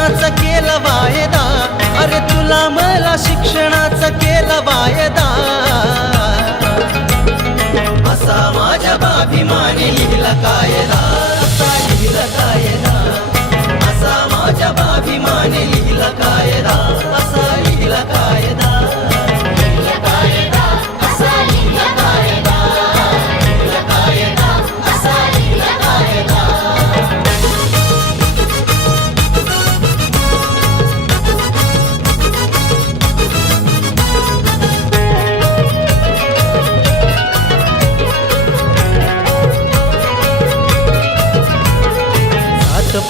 शिक्षणाचा केला वायदा अरे तुला मला शिक्षणाचा केला वायदा असा माझ्या बाभिमाने लिहिला कायदा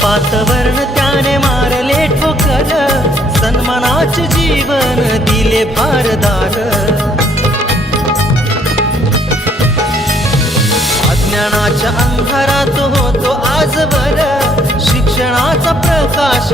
पातवर्ण त्याने मारले ठोकर सन्मानाचे जीवन दिले भारदार. अज्ञानाच्या अंधारात होतो आजवर शिक्षणाचा प्रकाश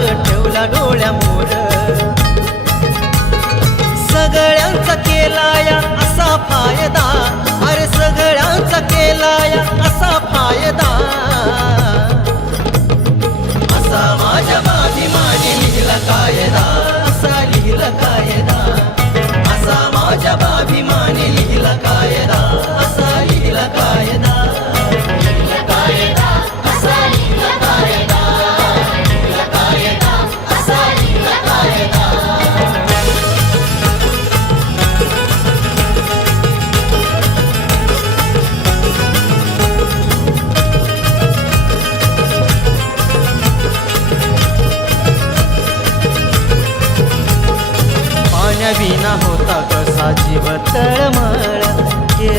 विना होता कसा जीव तळमळ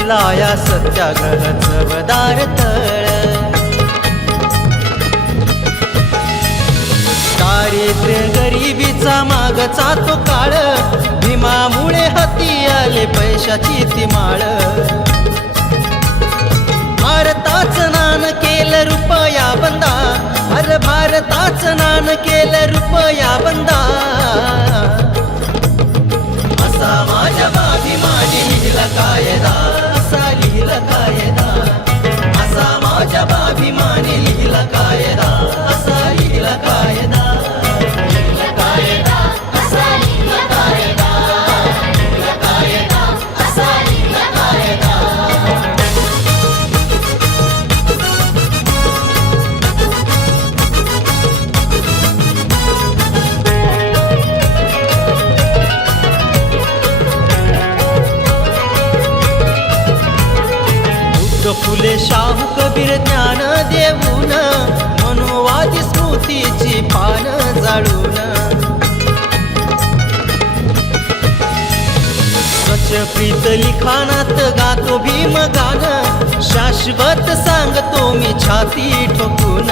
केला या सत्याग्रह चवदार तळ. दारिद्र्य गरिबीचा मागचा तो काळ. भीमामुळे हाती आले पैशाची ती माळ. भारताच नान केलं रुपया बंदा. अरे भारताच नान केलं रुपया बंदा. ग फुले शाहू कबीर ज्ञान देऊन मनोवादी स्मृतीची पान जाळून. स्वच्छ प्रीत लिखाणात गातो भीम गान शाश्वत सांगतो मी छाती ठोकून.